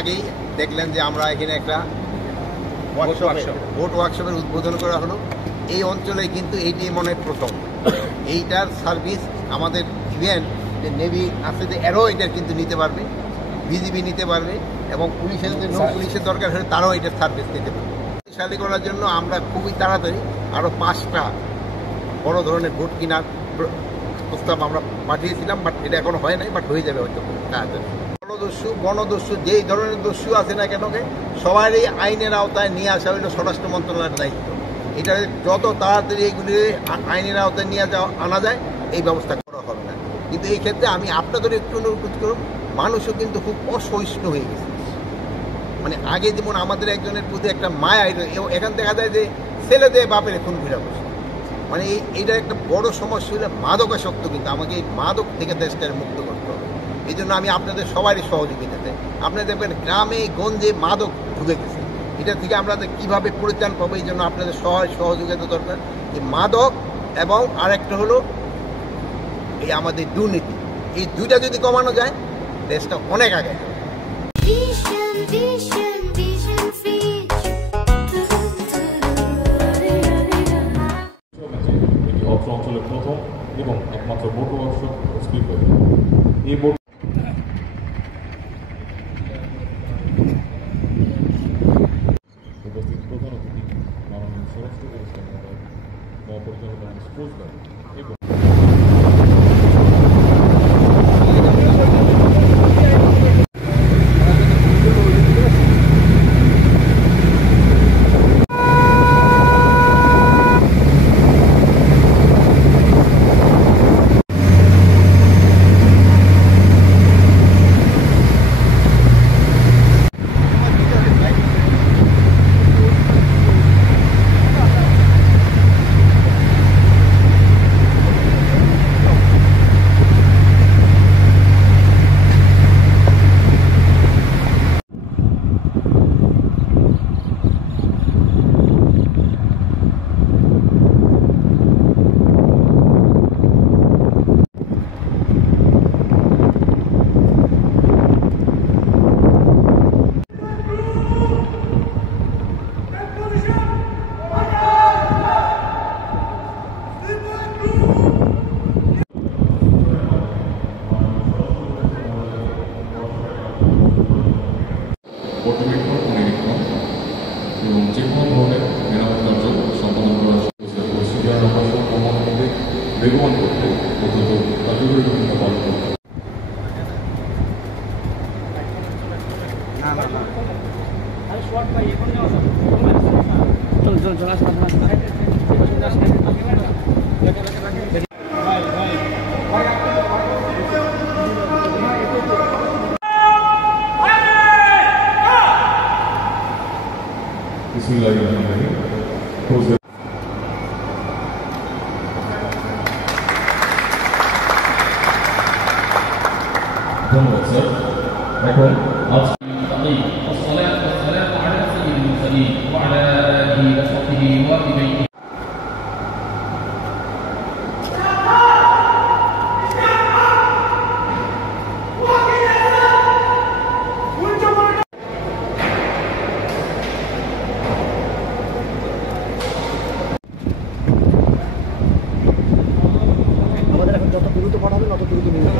আগেই দেখলেন যে আমরা এখানে একটা ভোট ওয়ার্কশপের উদ্বোধন করা হলো। এই অঞ্চলে কিন্তু এইটি মনে প্রথম এইটার সার্ভিস আমাদের ইভেন যে নেভি আছে যে এরও এটার কিন্তু নিতে পারবে, বিজিবি নিতে পারবে এবং পুলিশের জন্য পুলিশের দরকার হলে তারাও এটার সার্ভিস নিতে পারবে। শক্তিশালী করার জন্য আমরা খুবই তাড়াতাড়ি আরও 5টা বড় ধরনের ভোট কেনার প্রস্তাব আমরা পাঠিয়েছিলাম, বাট এটা এখনো হয় নাই, বাট হয়ে যাবে হয়তো তাড়াতাড়ি। গণদস্যু যেই ধরনের দস্যু আছে না কেন সবারই আইনের আওতায় নিয়ে আসা হইল স্বরাষ্ট্র মন্ত্রণালয়ের দায়িত্ব। এটা যত তাড়াতাড়ি এইগুলি আইনের আওতায় নিয়ে আনা যায় এই ব্যবস্থা করা হবে না। কিন্তু এই ক্ষেত্রে আমি আপনাদের একটু অনুরোধ করব, মানুষও কিন্তু খুব অসহিষ্ণু হয়ে গেছে। মানে আগে যেমন আমাদের একজনের প্রতি একটা মায়া, এখান দেখা যায় যে ছেলে দিয়ে বাপের খুন ফিরা বসে। মানে এইটা একটা বড় সমস্যা হলে মাদকাসক্ত, কিন্তু আমাকে এই মাদক থেকে দেশটাকে মুক্ত করতে হবে। এই জন্য আমি আপনাদের সবারই সহযোগিতা চাই। আপনারা দেখবেন গ্রামে গঞ্জে মাদক ঢুকে গেছে, এটা থেকে আমরা কীভাবে পরিত্রাণ পাবো, এই জন্য আপনাদের সহযোগিতা দরকার। এই মাদক এবং আরেকটা হলো এই আমাদের দুর্নীতি, এই দুইটা যদি কমানো যায় দেশটা অনেক আগে যাবে। অত্র অঞ্চলের প্রথম এবং একমাত্র ভোট ওয়ার্কশপ স্পিকার। এই ভোট উপস্থিত প্রধান অতিথি মাননীয় স্বরাষ্ট্র উপদেষ্টা মহাপরিচালক এবং পর্যবেক্ষণ ও নিরীক্ষণ এবং যে কোনো ধরনের মেরামত কার্য সম্পাদন করার পরিস্থিতি আর মধ্যে বেগবান করতে অত্যন্ত কার্যকরী ভূমিকা পালন করতে। ধন্যবাদ স্যার। এখন যত দ্রুত পড়াবেন তত দ্রুত নিয়ে